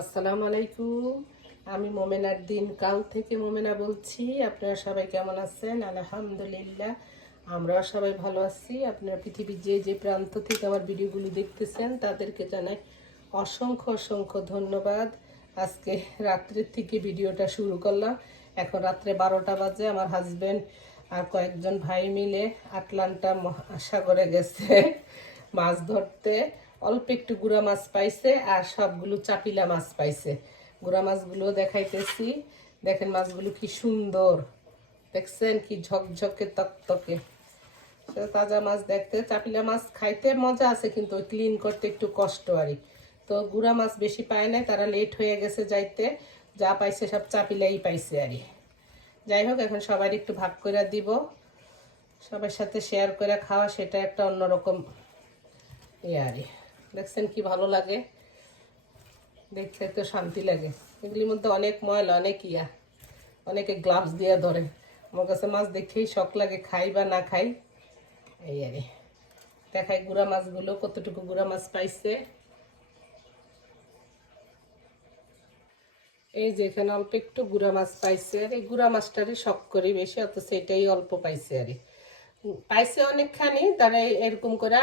আসসালামু আলাইকুম। আমি মোমেনার দিন, কাল থেকে মোমেনা বলছি। আপনারা সবাই কেমন আছেন? আলহামদুলিল্লাহ, আমরাও সবাই ভালো আছি। আপনারা পৃথিবীর যে যে প্রান্ত থেকে আমার ভিডিওগুলো দেখতেছেন, তাদেরকে জানাই অসংখ্য অসংখ্য ধন্যবাদ। আজকে রাত্রের থেকে ভিডিওটা শুরু করলাম। এখন রাত্রে বারোটা বাজে, আমার হাজবেন্ড আর কয়েকজন ভাই মিলে আটলান্টা মহাসাগরে গেছে মাছ ধরতে। অল্প একটু গুড়া মাছ পাইছে আর সবগুলো চাপিলা মাছ পাইছে। গুড়া মাছগুলো দেখাইতেছি। দেখেন মাছগুলো কি সুন্দর। দেখছেন কি ঝকঝকে, তকতকে। তাজা মাছ দেখতে, চাপিলা মাছ খাইতে মজা আছে, কিন্তু ক্লিন করতে একটু কষ্ট আরই তো গুড়া মাছ বেশি পায় নাই, তারা লেট হয়ে গেছে যাইতে। যা পাইছে সব চাপিলাই পাইছে আরই যাই হোক, এখন সবাই একটু ভাগ করে দিব। সবার সাথে শেয়ার করে খাওয়া, সেটা একটা অন্যরকম ইয়ারি দেখছেন কি ভালো লাগে? দেখতে তো শান্তি লাগে। এগুলির মধ্যে অনেক ময়লা, অনেক ইয়া, অনেকে গ্লাভস দিয়ে ধরে। আমার কাছে মাছ দেখেই শখ লাগে, খাই বা না খাই। এই আরে দেখাই গুড়া মাছগুলো, কতটুকু গুড়া মাছ পাইছে। এই যে এখানে অল্প একটু গুড়া মাছ পাইছে। আর এই গুড়া মাছটারই শখ করি বেশি অত সেটাই অল্প পাইছে আর পাইছে অনেকখানি, তারা এরকম করে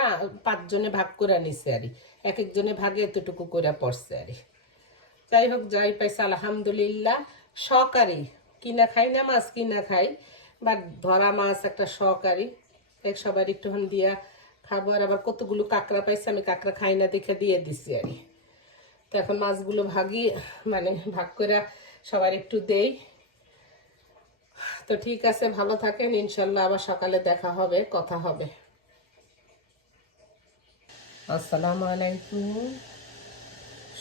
পাঁচজনে ভাগ করে নিছে আর এক একজনে ভাগে এতটুকু করে পড়ছে আর যাই হোক, যাই পাইছে, আলহামদুলিল্লাহ। শখারি কিনা খাই না মাছ কিনা খাই বা ধরা মাছ একটা শখারি এক সবার একটুখানি দিয়া খাব, আর আবার কতগুলো কাঁকড়া পাইছে, আমি কাঁকড়া খাই না দেখে দিয়ে দিছি আর তো এখন মাছগুলো ভাগি মানে ভাগ করে সবার একটু দেই। তো ঠিক আছে, ভালো থাকেন, ইনশাল্লাহ আবার সকালে দেখা হবে, কথা হবে। আসসালামু আলাইকুম।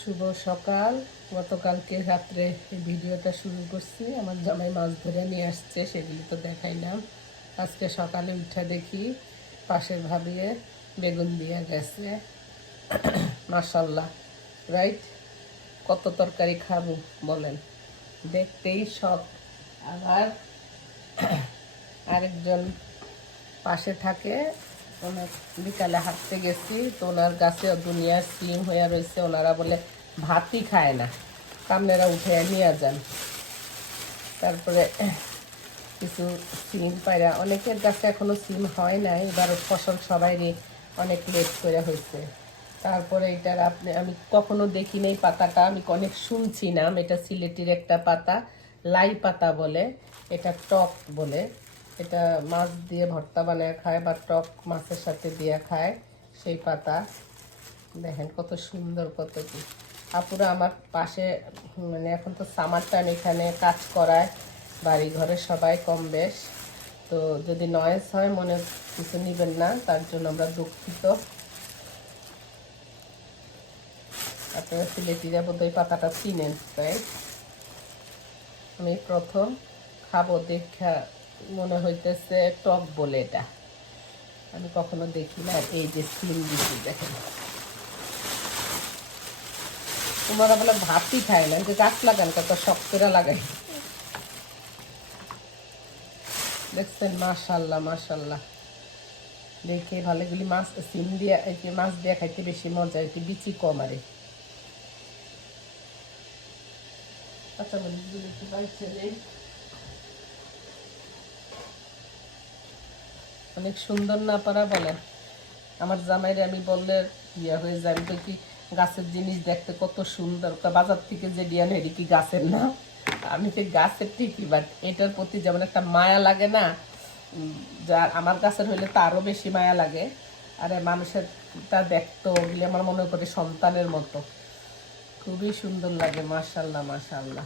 শুভ সকাল। গতকালকে রাত্রে ভিডিওটা শুরু করছি। আমার জামাই মাছ ধরে নিয়ে আসছে, সেগুলি তো দেখাইলাম আজকে সকালে উঠে দেখি পাশের ভাবিয়ে বেগুন দিয়ে গেছে। মাসাল্লাহ রাইট? কত তরকারি খাব বলেন। দেখতেই সব আবার আরেকজন পাশে থাকে। ওনার বিকালে হাঁটতে গেছি তো ওনার গাছে দুনিয়ার সিম হয়ে রয়েছে ওনারা বলে, ভাতই খায় না। কামনেরা উঠে নিয়ে যান। তারপরে কিছু সিম পায়রা অনেকের গাছে এখনও সিম হয় নাই। এবার ফসল সবাইরই অনেক লেট করে হয়েছে তারপরে এটার আপনি, আমি কখনো দেখি নাই পাতাটা। আমি অনেক শুনছি নাম। এটা সিলেটির একটা পাতা, লাই পাতা বলে। এটা টক বলে। এটা মাছ দিয়ে ভর্তা বানায় খায় বা টক মাছের সাথে দিয়ে খায় সেই পাতা। দেখেন কত সুন্দর, কত কি। আপুরা আমার পাশে মানে এখন তো সামার টাইম এখানে কাজ করায় বাড়ি ঘরে সবাই কম বেশ। তো যদি নয়েস হয়, মনে কিছু নেবেন না, তার জন্য আমরা দুঃখিত। আপনারা সিলেটিরা বোধহয় পাতাটা চিনেন, তাই? আমি প্রথম খাব দেখা মনে হইতেছে টক বলে এটা। আমি কখনো দেখি না, এই যে সিম দিচ্ছি দেখেন। তোমরা বলে ভাতই খায় না যে গাছ লাগান, কত শক্তরা লাগাই। দেখছেন, মাশাল্লাহ মাশাল্লাহ। দেখে ভালোগুলি মাছ, সিম দিয়ে মাছ দিয়ে খাইতে বেশি মজা, একটু বিচি কম আরে। আচ্ছা মরিচগুলো একটু অনেক সুন্দর না পারা বলেন আমার জামাইরে আমি বললে ইয়া হয়ে যায়, আমি কি গাছের জিনিস দেখতে কত সুন্দর। বাজার থেকে যে ডিয়ান হেরি কি গাছের না আমি তো গাছের ঠিকই বাট এটার প্রতি যেমন একটা মায়া লাগে না যা আমার গাছের হইলে তারও বেশি মায়া লাগে। আরে মানুষের তা দেখতো ওগুলি আমার মনে করি সন্তানের মতো। খুবই সুন্দর লাগে, মাশাল্লাহ মাশাল্লাহ।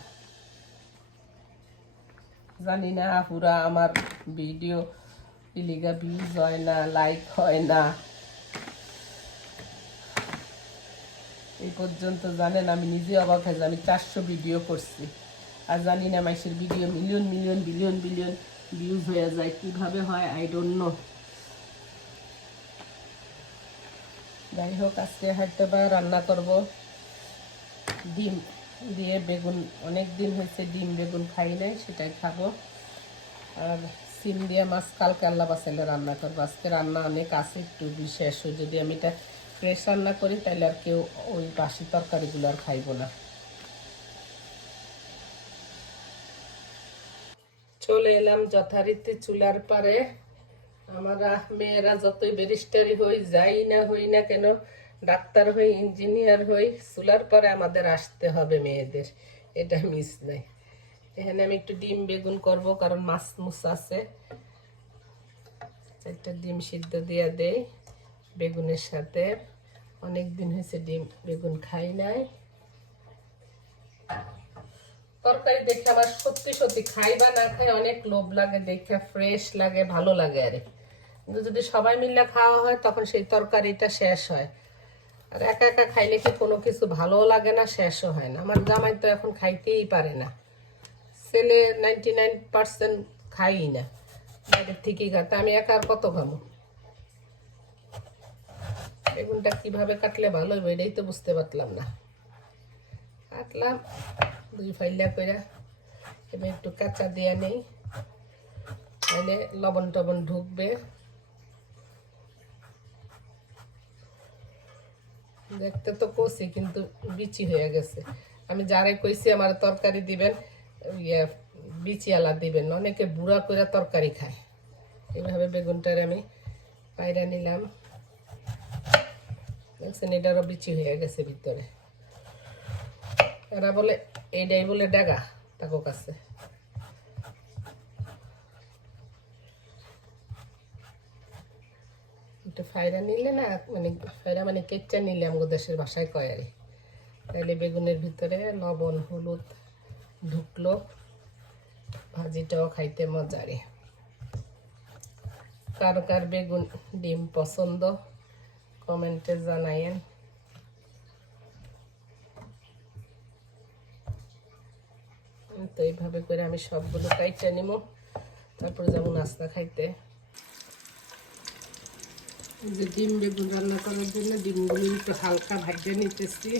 জানি না পুরা আমার ভিডিও ইলিগা ভিউজ হয় না লাইক হয় না। এই পর্যন্ত জানেন আমি নিজে অবাক হয়ে যাই, আমি চারশো ভিডিও করছি। আর জানি না মাইসের video million million billion billion views হয়ে যায় কীভাবে হয় আই ডোন্ট নো যাই হোক আজকে হয়তো বা রান্না করব। ডিম দিয়ে বেগুন অনেক দিন হয়েছে ডিম বেগুন খাই নাই সেটাই খাব। আর সিম দিয়ে মাছ কালকে আল্লাহ বাসাইলে রান্না করব। আজকে রান্না অনেক আছে, একটু বিশেষ যদি আমি এটা ফ্রেশ রান্না করি তাহলে আর কেউ ওই বাসি তরকারিগুলো আর খাইব না। চলে এলাম যথারীতি চুলার পারে। আমার মেয়েরা যতই ব্যারিস্টারি হই, যাই না হই না কেন, ডাক্তার হই, ইঞ্জিনিয়ার হই, চুলার পরে আমাদের আসতে হবে মেয়েদের। এটা মিস নাই। এখানে আমি একটু ডিম বেগুন করব, কারণ মাছ মুছ আছে। একটা ডিম সিদ্ধ দিয়ে দেই বেগুনের সাথে। অনেক দিন হয়েছে ডিম বেগুন খাই নাই। তরকারি দেখে আমার সত্যি সত্যি খাই বা না খাই অনেক লোভ লাগে দেখে, ফ্রেশ লাগে, ভালো লাগে আরে। কিন্তু যদি সবাই মিলে খাওয়া হয়, তখন সেই তরকারিটা শেষ হয়। আর একা একা খাইলে কি কোনো কিছু ভালোও লাগে না, শেষও হয় না। আমার জামাই তো এখন খাইতেই পারে না। ছেলে নাইনটি নাইন পার্সেন্ট খাই না। বাইরের থেকেই খাতে আমি একা আর কত খাব? বেগুনটা কীভাবে কাটলে ভালো হবে এটাই তো বুঝতে পারলাম না। কাটলাম, দুই ফাইলা করে এবার একটু কাঁচা দেয়া নেই। তাহলে লবণ টবণ ঢুকবে। দেখতে তো কষি, কিন্তু বিচি হয়ে গেছে। আমি যারাই কইছি আমার তরকারি দিবেন। ইয়ে বিচি আলা দিবেন অনেকে বুড়া করে তরকারি খায়। এইভাবে বেগুনটার আমি পায়রা নিলাম। দেখছেন, এটারও বিচি হয়ে গেছে ভিতরে। এরা বলে, এইটাই বলে ডাগা তাকো কাছে। একটু ফায়রা নিলে না মানে ফায়রা মানে কেকটা নিলে আমাদের দেশের ভাষায় কয় আর। তাহলে বেগুনের ভিতরে লবণ, হলুদ ঢুকলো। ভাজিটাও খাইতে মজারে কার কার বেগুন ডিম পছন্দ, কমেন্টে জানায়েন। তো এইভাবে করে আমি সবগুলো কাইটা নিব তারপরে যাব নাস্তা খাইতে। যে ডিম বেগুন রান্না করার জন্য ডিমগুলো একটু হালকা ভাজে নিতেছি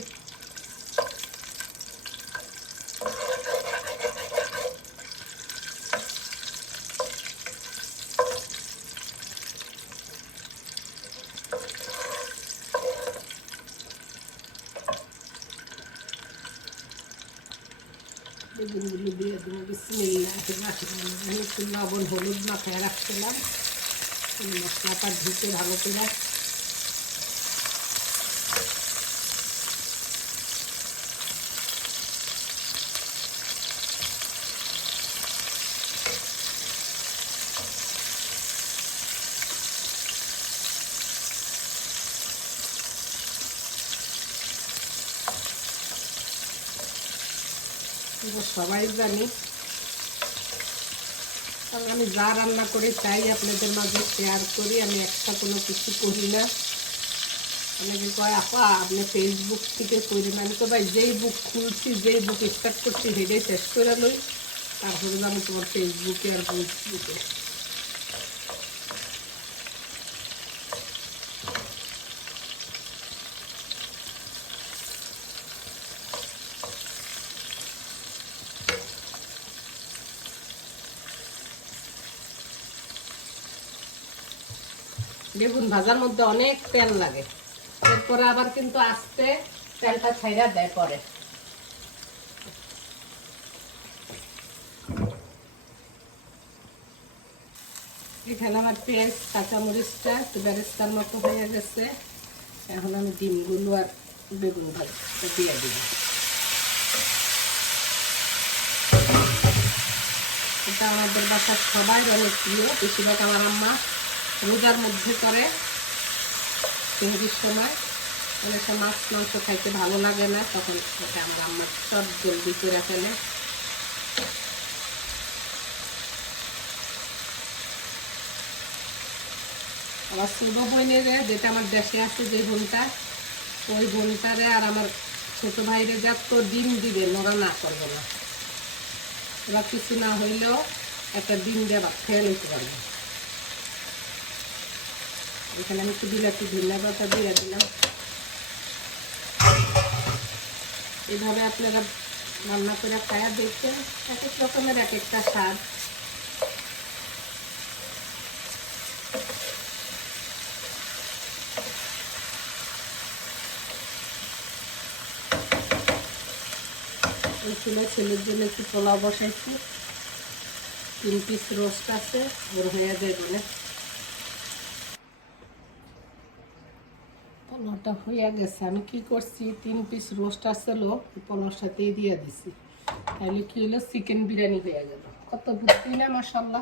বেগুনগুলো দিয়ে দেবো বিসমিল্লাহ একটু লবণ হলুদ মাখায় রাখছিলাম। মশলাটা ঢুকে ভালো করে সবাই জানি আমি যা রান্না করে তাই আপনাদের মাঝে শেয়ার করি। আমি একটা কোনো কিছু করি না। অনেকে কয়, আপা, আপনি ফেসবুক থেকে করি মানে তো ভাই যেই বুক খুলছি, যেই বুক স্টার্ট করছি হেডে শেষ করে নই তারপরে আমি তোমার ফেসবুকে আর ফেসবুকে বেগুন ভাজার মধ্যে অনেক তেল লাগে। এরপরে আবার কিন্তু আস্তে তেলটা ছাইরা দেয় পরে। এখানে আমার পেঁয়াজ, কাঁচামরিচটা একটু বেরেস্তার মতো হয়ে গেছে। এখন আমি ডিমগুলো আর বেগুন ভাজটা দিয়ে দিব এটা আমাদের বাসার সবাই অনেক প্রিয়, বেশিরভাগ আমার আম্মা রোজার মধ্যে করে চিংড়ির সময়। অনেক সময় মাছ, মাংস খাইতে ভালো লাগে না, তখন এটা আমার আম্মা সব জলদি করে ফেলে। আমার ছোট বোনের, যেটা আমার দেশে আছে যে বোনটা, ওই বোনটারে আর আমার ছোট ভাইরে যাক তো ডিম দিবে নড়া না করবে না। এবার কিছু না হইলেও একটা ডিম দেওয়া খেয়ে নিতে পারবে। এখানে আমি একটু বিলাতি ধনিয়া পাতা দিয়ে দিলাম। এভাবে আপনারা রান্না করে খায়া দেখছেন এক এক রকমের এক একটা স্বাদ। ছেলের জন্য একটু পোলাও বসাইছি। তিন পিস রোস্ট আছে, ওর হয়ে যায় পোলাওটা হয়ে গেছে। আমি কি করছি, তিন পিস রোস্ট আসলো পোলাওর সাথেই দিয়ে দিছি। তাহলে কি হলো চিকেন বিরিয়ানি হয়ে গেল। কত বুদ্ধি না মশাল্লা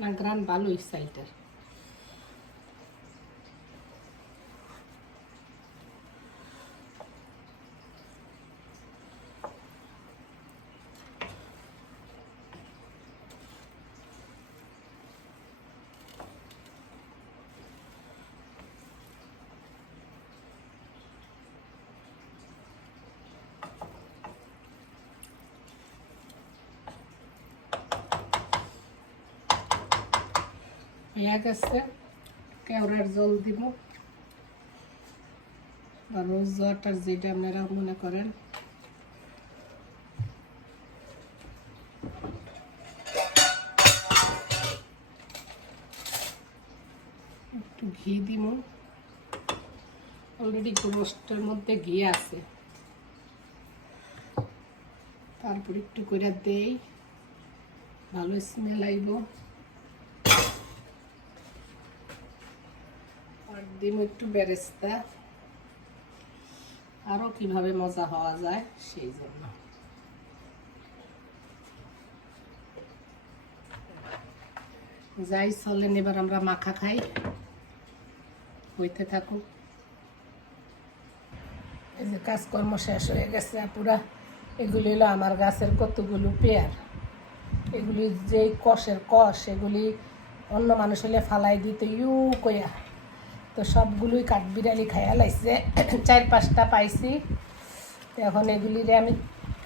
না, গ্রান ভালোই সাইটার হয়ে আছে, কেওড়ার জল দিব বা রোজ ওয়াটার যেটা আপনারা মনে করেন। একটু ঘি দিব। অলরেডি রোস্টের মধ্যে ঘি আছে। তারপর একটু করে দেই, ভালো স্মেল আইব আর দিব একটু বেরেস্তা। আরও কীভাবে মজা হওয়া যায় সেই জন্য। যাই, চলেন, এবার আমরা মাখা খাই। হইতে থাকুক। এই যে কাজকর্ম শেষ হয়ে গেছে পুরা এগুলি হলো আমার গাছের কতগুলো পেয়ার। এগুলি যে কষের কষ, এগুলি অন্য মানুষ হলে ফালাই দিতে, ইউ কইয়া তো সবগুলোই কাঠবিড়ালি খাইয়া লাইছে। চার পাঁচটা পাইছি। তো এখন এগুলিরে আমি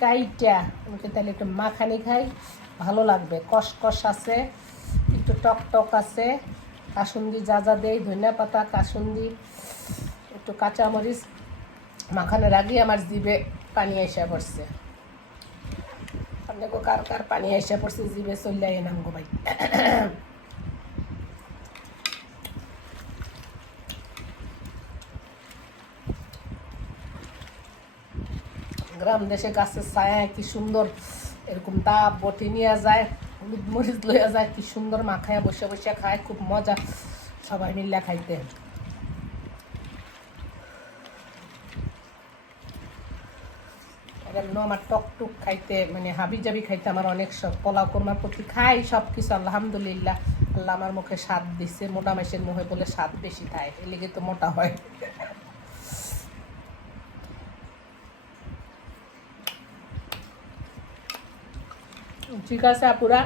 কাইটা, ওকে তাহলে একটু মাখানি খাই, ভালো লাগবে। কষ কষ আছে, একটু টক টক আছে। কাসুন্দি যা যা দেই, ধনিয়া পাতা, কাসুন্দি, একটু কাঁচামরিচ। মাখানোর আগে আমার জিভে পানি এসে পড়ছে। আপনাকে কার কার পানি এসে পড়ছে, জিভে চলে নাম গো ভাই। গ্রাম দেশে গাছের ছায়া, কি সুন্দর। এরকম তাপ বটি নিয়ে যায়, হলুদ মরিচ লইয়া যায়, কি সুন্দর মাখায় বসে বসে খায়, খুব মজা সবাই মিলে খাইতে। আমার টক টুক খাইতে মানে হাবি জাবি খাইতে আমার অনেক সব পোলাও কোরমার প্রতি খাই সব কিছু আলহামদুলিল্লাহ। আল্লাহ আমার মুখে স্বাদ দিচ্ছে মোটা মাসের মুখে বলে স্বাদ বেশি খায় এলিগে তো মোটা হয়। ঠিক আছে, আপুরা।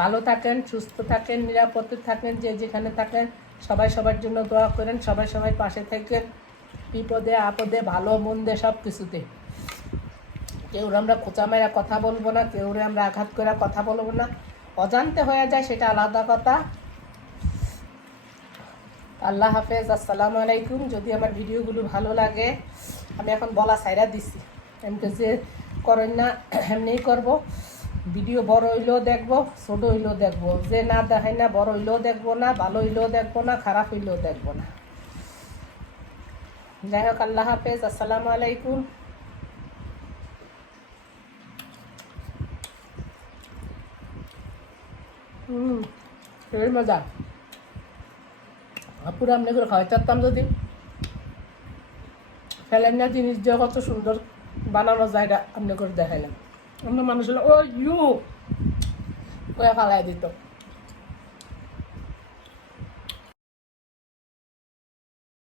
ভালো থাকেন, সুস্থ থাকেন, নিরাপদে থাকেন, যে যেখানে থাকেন, সবাই সবার জন্য দোয়া করেন, সবাই সবাই পাশে থাকেন। বিপদে, আপদে, ভালো, মন্দে সব কিছুতে কেউ আমরা খোঁচা মেরা কথা বলব না, কেউ আমরা আঘাত করে কথা বলব না। অজান্তে হয়ে যায় সেটা আলাদা কথা। আল্লাহ হাফেজ, আসসালামু আলাইকুম। যদি আমার ভিডিওগুলো ভালো লাগে, আমি এখন বলা সাইরা দিছি। এমনি যে করেন না, এমনিই করব। ভিডিও বড় হইলেও দেখব, ছোট হইলেও দেখব। যে না দেখায় না, বড় হইলেও দেখব না, ভালো হইলেও দেখব না, খারাপ হইলেও দেখব না। যাই হোক, আল্লাহ হাফেজ, আসসালামু আলাইকুম। হুম মজা। আপুরা আপনি করে খাওয়াই চারতাম যদি। ফেলেন না জিনিস দিয়ে কত সুন্দর বানানো যায় আপনি করে দেখাইলাম। অন্য মানুষ হলো ও ইউ কয়ে ফালাই দিত